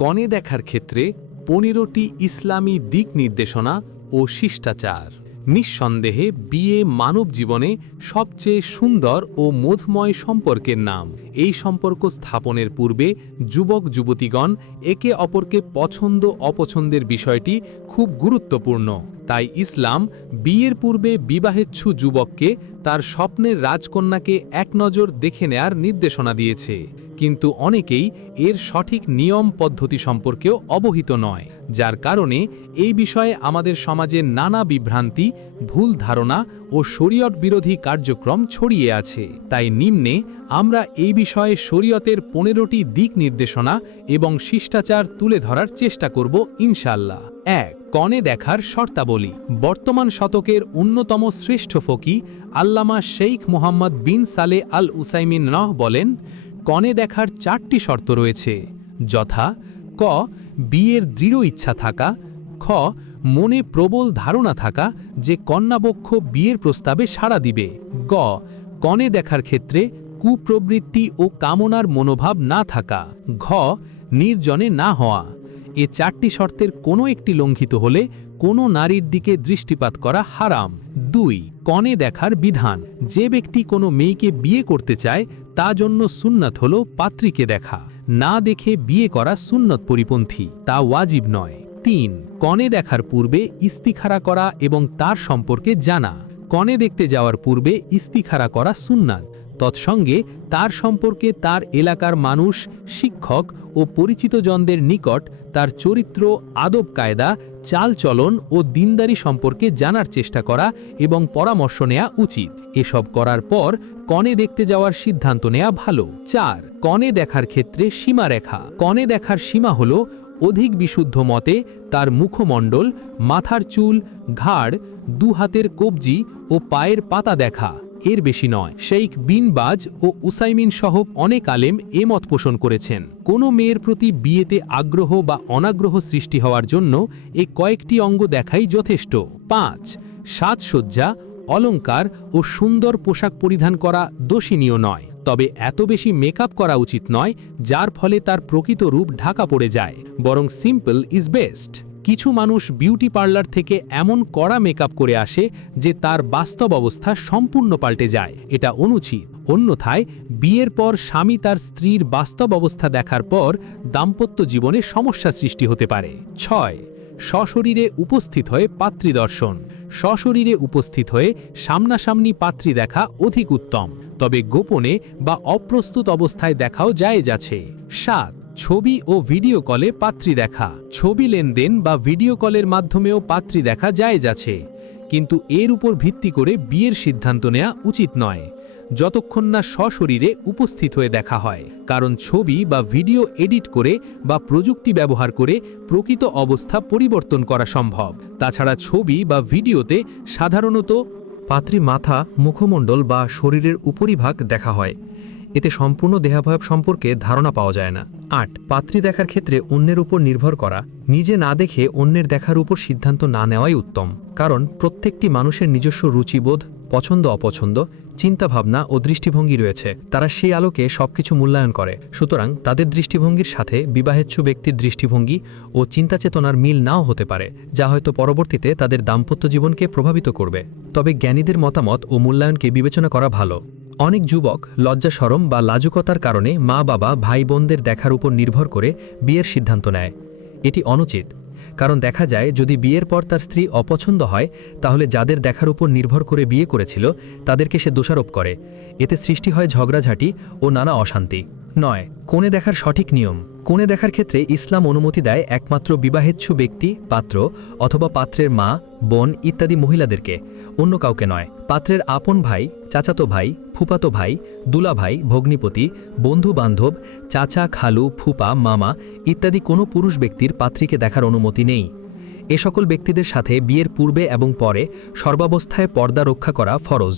কনে দেখার ক্ষেত্রে 15টি ইসলামী দিক নির্দেশনা ও শিষ্টাচার। নিঃসন্দেহে বিয়ে মানব জীবনে সবচেয়ে সুন্দর ও মধুময় সম্পর্কের নাম। এই সম্পর্ক স্থাপনের পূর্বে যুবক যুবতীগণ একে অপরকে পছন্দ অপছন্দের বিষয়টি খুব গুরুত্বপূর্ণ। তাই ইসলাম বিয়ের পূর্বে বিবাহেচ্ছু যুবককে তার স্বপ্নের রাজকন্যাকে এক নজর দেখে নেয়ার নির্দেশনা দিয়েছে। কিন্তু অনেকেই এর সঠিক নিয়ম পদ্ধতি সম্পর্কেও অবহিত নয়, যার কারণে এই বিষয়ে আমাদের সমাজে নানা বিভ্রান্তি, ভুল ধারণা ও শরীয়ত বিরোধী কার্যক্রম ছড়িয়ে আছে। তাই নিম্নে আমরা এই বিষয়ে শরীয়তের 15টি দিক নির্দেশনা এবং শিষ্টাচার তুলে ধরার চেষ্টা করব ইনশাআল্লাহ। 1. কনে দেখার শর্তাবলী। বর্তমান শতকের অন্যতম শ্রেষ্ঠ ফকি আল্লামা শেইখ মোহাম্মদ বিন সালে আল উসাইমিন বলেন, কনে দেখার 4টি শর্ত রয়েছে, যথা ক. বিয়ের দৃঢ় ইচ্ছা থাকা, খ. মনে প্রবল ধারণা থাকা যে কন্যাপক্ষ বিয়ের প্রস্তাবে সাড়া দিবে, গ. কনে দেখার ক্ষেত্রে কুপ্রবৃত্তি ও কামনার মনোভাব না থাকা, ঘ. নির্জনে না হওয়া। এ 4টি শর্তের কোনো একটি লঙ্ঘিত হলে কোনো নারীর দিকে দৃষ্টিপাত করা হারাম। 2. কনে দেখার বিধান। যে ব্যক্তি কোনো মেয়েকে বিয়ে করতে চায় তা জন্য সুন্নাত হল পাত্রীকে দেখা। না দেখে বিয়ে করা সুন্নত পরিপন্থী, তা ওয়াজিব নয়। 3. কনে দেখার পূর্বে ইস্তিখারা করা এবং তার সম্পর্কে জানা। কনে দেখতে যাওয়ার পূর্বে ইস্তিখারা করা সুন্নাত। তৎসঙ্গে তার সম্পর্কে তার এলাকার মানুষ, শিক্ষক ও পরিচিতজনদের নিকট তার চরিত্র, আদব কায়দা, চালচলন ও দিনদারি সম্পর্কে জানার চেষ্টা করা এবং পরামর্শ নেওয়া উচিত। এসব করার পর কনে দেখতে যাওয়ার সিদ্ধান্ত নেওয়া ভালো। 4. কনে দেখার ক্ষেত্রে সীমারেখা। কনে দেখার সীমা হল অধিক বিশুদ্ধ মতে তার মুখমণ্ডল, মাথার চুল, ঘাড়, 2 হাতের কবজি ও পায়ের পাতা দেখা, এর বেশি নয়। শেইখ বিন বাজ ও উসাইমিন সহ অনেক আলেম এ মত পোষণ করেছেন। কোনো মেয়ের প্রতি বিয়েতে আগ্রহ বা অনাগ্রহ সৃষ্টি হওয়ার জন্য এ কয়েকটি অঙ্গ দেখাই যথেষ্ট। 5. সাজসজ্জা, অলংকার ও সুন্দর পোশাক পরিধান করা দোষণীয় নয়, তবে এত বেশি মেকআপ করা উচিত নয় যার ফলে তার প্রকৃত রূপ ঢাকা পড়ে যায়, বরং সিম্পল ইজ বেস্ট। কিছু মানুষ বিউটি পার্লার থেকে এমন কড়া মেকআপ করে আসে যে তার বাস্তব অবস্থা সম্পূর্ণ পাল্টে যায়, এটা অনুচিত। অন্যথায় বিয়ের পর স্বামী তার স্ত্রীর বাস্তব অবস্থা দেখার পর দাম্পত্য জীবনে সমস্যা সৃষ্টি হতে পারে। 6. সশরীরে উপস্থিত হয়ে পাত্রী দর্শন। সশরীরে উপস্থিত হয়ে সামনাসামনি পাত্রী দেখা অধিক উত্তম, তবে গোপনে বা অপ্রস্তুত অবস্থায় দেখাও জায়েজ আছে। 7. ছবি ও ভিডিও কলে পাত্রী দেখা। ছবি লেনদেন বা ভিডিও কলের মাধ্যমেও পাত্রী দেখা জায়েজ আছে, কিন্তু এর উপর ভিত্তি করে বিয়ের সিদ্ধান্ত নেওয়া উচিত নয় যতক্ষণ না সশরীরে উপস্থিত হয়ে দেখা হয়, কারণ ছবি বা ভিডিও এডিট করে বা প্রযুক্তি ব্যবহার করে প্রকৃত অবস্থা পরিবর্তন করা সম্ভব। তাছাড়া ছবি বা ভিডিওতে সাধারণত পাত্রী মাথা, মুখমণ্ডল বা শরীরের উপরিভাগ দেখা হয়, এতে সম্পূর্ণ দেহাবয়ব সম্পর্কে ধারণা পাওয়া যায় না। 8. পাত্রী দেখার ক্ষেত্রে অন্যের উপর নির্ভর করা। নিজে না দেখে অন্যের দেখার উপর সিদ্ধান্ত না নেওয়াই উত্তম, কারণ প্রত্যেকটি মানুষের নিজস্ব রুচিবোধ, পছন্দ অপছন্দ, চিন্তাভাবনা ও দৃষ্টিভঙ্গি রয়েছে। তারা সেই আলোকে সবকিছু মূল্যায়ন করে। সুতরাং তাদের দৃষ্টিভঙ্গির সাথে বিবাহেচ্ছু ব্যক্তির দৃষ্টিভঙ্গি ও চিন্তাচেতনার মিল নাও হতে পারে, যা হয়তো পরবর্তীতে তাদের দাম্পত্য জীবনকে প্রভাবিত করবে। তবে জ্ঞানীদের মতামত ও মূল্যায়নকে বিবেচনা করা ভালো। অনেক যুবক লজ্জা শরম বা লাজুকতার কারণে মা বাবা ভাই বোনদের দেখার উপর নির্ভর করে বিয়ের সিদ্ধান্ত নেয়। এটি অনুচিত, কারণ দেখা যায় যদি বিয়ের পর তার স্ত্রী অপছন্দ হয় তাহলে যাদের দেখার উপর নির্ভর করে বিয়ে করেছিল তাদেরকে সে দোষারোপ করে। এতে সৃষ্টি হয় ঝগড়াঝাঁটি ও নানা অশান্তি। 9. কনে দেখার সঠিক নিয়ম। কনে দেখার ক্ষেত্রে ইসলাম অনুমতি দেয় একমাত্র বিবাহেচ্ছু ব্যক্তি, পাত্র অথবা পাত্রের মা, বোন ইত্যাদি মহিলাদেরকে, অন্য কাউকে নয়। পাত্রের আপন ভাই, চাচাতো ভাই, ফুপাতো ভাই, দুলা ভাই, ভগ্নিপতি, বন্ধু বান্ধব, চাচা, খালু, ফুপা, মামা ইত্যাদি কোনো পুরুষ ব্যক্তির পাত্রীকে দেখার অনুমতি নেই। এ সকল ব্যক্তিদের সাথে বিয়ের পূর্বে এবং পরে সর্বাবস্থায় পর্দা রক্ষা করা ফরজ।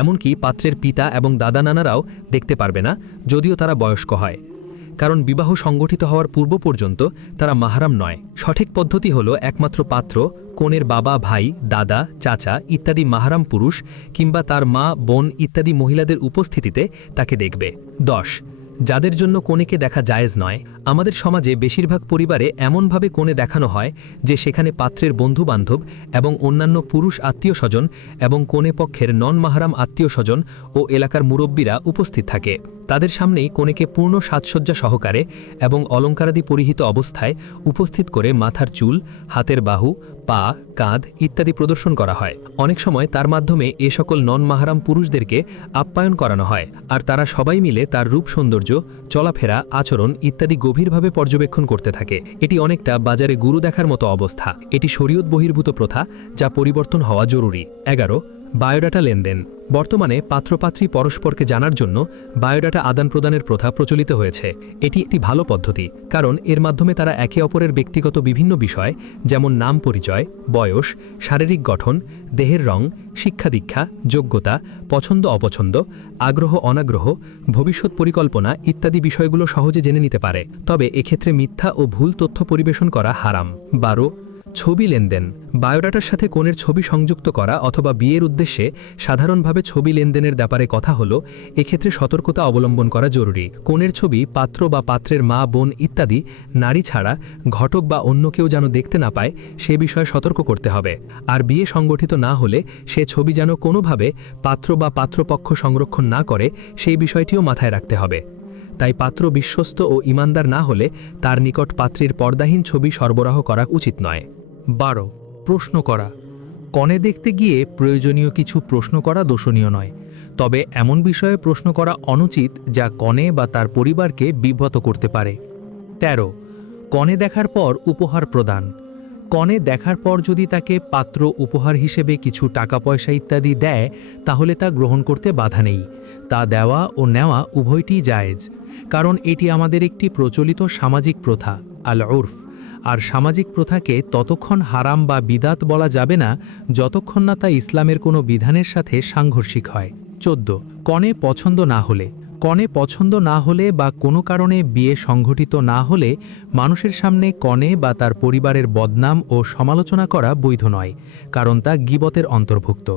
এমনকি পাত্রের পিতা এবং দাদা নানারাও দেখতে পারবে না, যদিও তারা বয়স্ক হয়, কারণ বিবাহ সংগঠিত হওয়ার পূর্ব পর্যন্ত তারা মাহরাম নয়। সঠিক পদ্ধতি হল একমাত্র পাত্র কনের বাবা, ভাই, দাদা, চাচা ইত্যাদি মাহরাম পুরুষ কিংবা তার মা, বোন ইত্যাদি মহিলাদের উপস্থিতিতে তাকে দেখবে। 10. যাদের জন্য কনেকে দেখা জায়েজ নয়। আমাদের সমাজে বেশিরভাগ পরিবারে এমনভাবে কনে দেখানো হয় যে সেখানে পাত্রের বন্ধুবান্ধব এবং অন্যান্য পুরুষ আত্মীয় স্বজন এবং কনে পক্ষের নন মাহরাম আত্মীয় স্বজন ও এলাকার মুরব্বীরা উপস্থিত থাকে। তাদের সামনেই কনেকে পূর্ণ সাজসজ্জা সহকারে এবং অলঙ্কারাদি পরিহিত অবস্থায় উপস্থিত করে মাথার চুল, হাতের বাহু, পা, কাঁধ ইত্যাদি প্রদর্শন করা হয়। অনেক সময় তার মাধ্যমে এ সকল নন মাহরাম পুরুষদেরকে আপ্যায়ন করানো হয়, আর তারা সবাই মিলে তার রূপ সৌন্দর্য, চলাফেরা, আচরণ ইত্যাদি গভীরভাবে পর্যবেক্ষণ করতে থাকে। এটি অনেকটা বাজারে গুরু দেখার মতো অবস্থা। এটি শরীয়ত বহির্ভূত প্রথা, যা পরিবর্তন হওয়া জরুরি। 11. বায়োডাটা লেনদেন। বর্তমানে পাত্রপাত্রী পরস্পরকে জানার জন্য বায়োডাটা আদান প্রদানের প্রথা প্রচলিত হয়েছে। এটি একটি ভালো পদ্ধতি, কারণ এর মাধ্যমে তারা একে অপরের ব্যক্তিগত বিভিন্ন বিষয় যেমন নাম, পরিচয়, বয়স, শারীরিক গঠন, দেহের রং, শিক্ষা দীক্ষা, যোগ্যতা, পছন্দ অপছন্দ, আগ্রহ অনাগ্রহ, ভবিষ্যৎ পরিকল্পনা ইত্যাদি বিষয়গুলো সহজে জেনে নিতে পারে। তবে এক্ষেত্রে মিথ্যা ও ভুল তথ্য পরিবেশন করা হারাম। 12. ছবি লেনদেন। বায়োডাটার সাথে কনের ছবি সংযুক্ত করা অথবা বিয়ের উদ্দেশ্যে সাধারণভাবে ছবি লেনদেনের ব্যাপারে কথা হলো, এক্ষেত্রে সতর্কতা অবলম্বন করা জরুরি। কনের ছবি পাত্র বা পাত্রের মা, বোন ইত্যাদি নারী ছাড়া ঘটক বা অন্য কেউ যেন দেখতে না পায় সে বিষয়ে সতর্ক করতে হবে। আর বিয়ে সংগঠিত না হলে সে ছবি যেন কোনোভাবে পাত্র বা পাত্রপক্ষ সংরক্ষণ না করে সেই বিষয়টিও মাথায় রাখতে হবে। তাই পাত্র বিশ্বস্ত ও ইমানদার না হলে তার নিকট পাত্রীর পর্দাহীন ছবি সরবরাহ করা উচিত নয়। 12. প্রশ্ন করা। কনে দেখতে গিয়ে প্রয়োজনীয় কিছু প্রশ্ন করা দোষণীয় নয়, তবে এমন বিষয়ে প্রশ্ন করা অনুচিত যা কনে বা তার পরিবারকে বিব্রত করতে পারে। 13. কনে দেখার পর উপহার প্রদান। কনে দেখার পর যদি তাকে পাত্র উপহার হিসেবে কিছু টাকা পয়সা ইত্যাদি দেয়, তাহলে তা গ্রহণ করতে বাধা নেই। তা দেওয়া ও নেওয়া উভয়টিই জায়েজ, কারণ এটি আমাদের একটি প্রচলিত সামাজিক প্রথা, আল উরফ। আর সামাজিক প্রথাকে ততক্ষণ হারাম বা বিদাত বলা যাবে না যতক্ষণ না তা ইসলামের কোনো বিধানের সাথে সাংঘর্ষিক হয়। 14. কনে পছন্দ না হলে। কনে পছন্দ না হলে বা কোনো কারণে বিয়ে সংঘটিত না হলে মানুষের সামনে কনে বা তার পরিবারের বদনাম ও সমালোচনা করা বৈধ নয়, কারণ তা গীবতের অন্তর্ভুক্ত,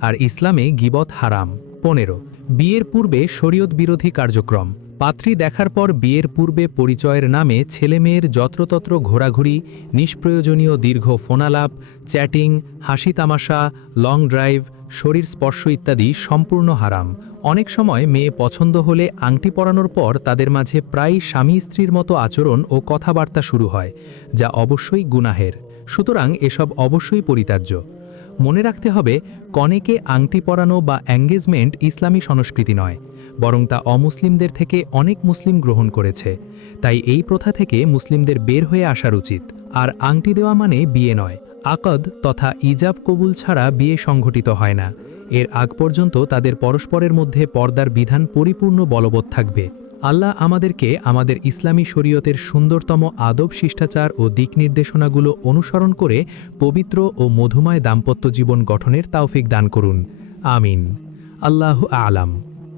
আর ইসলামে গীবত হারাম। 15. বিয়ের পূর্বে শরীয়ত বিরোধী কার্যক্রম। পাত্রী দেখার পর বিয়ের পূর্বে পরিচয়ের নামে ছেলেমেয়ের যত্রতত্র ঘোরাঘুরি, নিষ্প্রয়োজনীয় দীর্ঘ ফোনালাপ, চ্যাটিং, হাসি তামাশা, লং ড্রাইভ, শরীর স্পর্শ ইত্যাদি সম্পূর্ণ হারাম। অনেক সময় মেয়ে পছন্দ হলে আংটি পরানোর পর তাদের মাঝে প্রায় স্বামী স্ত্রীর মতো আচরণ ও কথাবার্তা শুরু হয়, যা অবশ্যই গুনাহের। সুতরাং এসব অবশ্যই পরিত্যাজ্য। মনে রাখতে হবে, কনেকে আংটি পরানো বা এঙ্গেজমেন্ট ইসলামী সংস্কৃতি নয়, বরং তা অমুসলিমদের থেকে অনেক মুসলিম গ্রহণ করেছে। তাই এই প্রথা থেকে মুসলিমদের বের হয়ে আসার উচিত। আর আংটি দেওয়া মানে বিয়ে নয়। আকদ তথা ইজাব কবুল ছাড়া বিয়ে সংঘটিত হয় না। এর আগ পর্যন্ত তাদের পরস্পরের মধ্যে পর্দার বিধান পরিপূর্ণ বলবৎ থাকবে। আল্লাহ আমাদেরকে আমাদের ইসলামী শরীয়তের সুন্দরতম আদব, শিষ্টাচার ও দিক নির্দেশনাগুলো অনুসরণ করে পবিত্র ও মধুময় দাম্পত্য জীবন গঠনের তাওফিক দান করুন। আমিন। আল্লাহু আ'লাম।